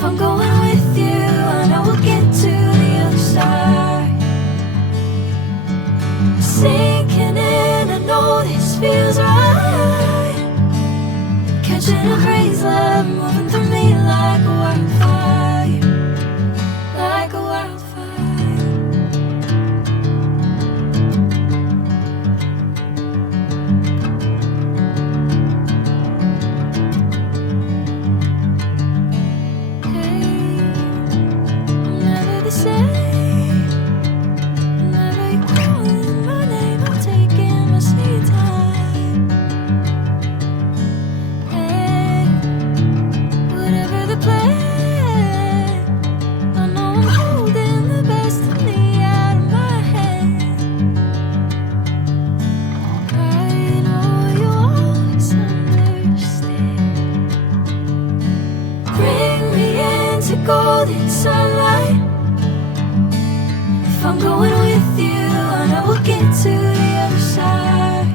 If I'm going with you, I know we'll get to the other side. Sinking in, I know this feels right. Catching a breeze, love moving through me like a wildfire, like a wildfire. Golden sunlight. If I'm going with you, I know we'll get to the other side.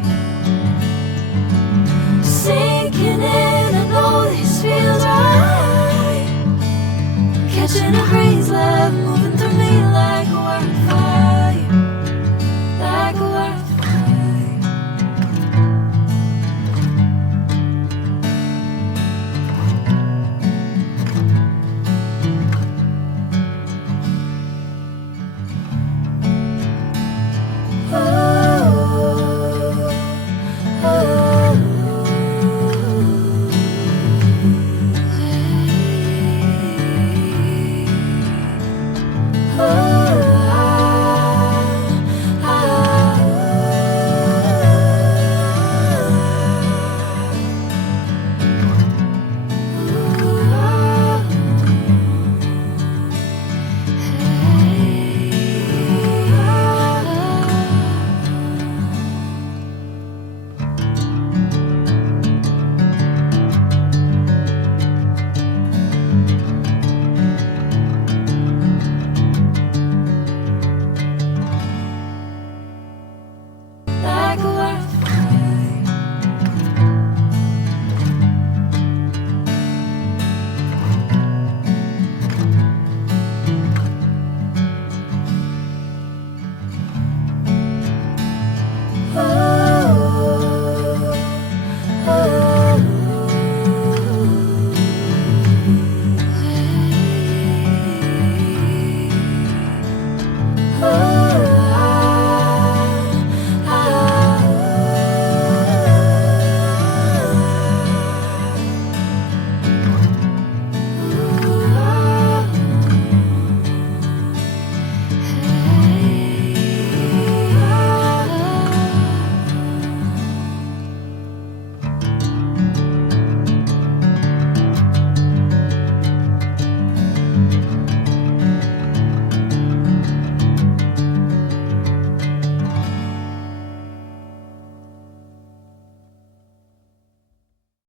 Sinking in, I know this feels right.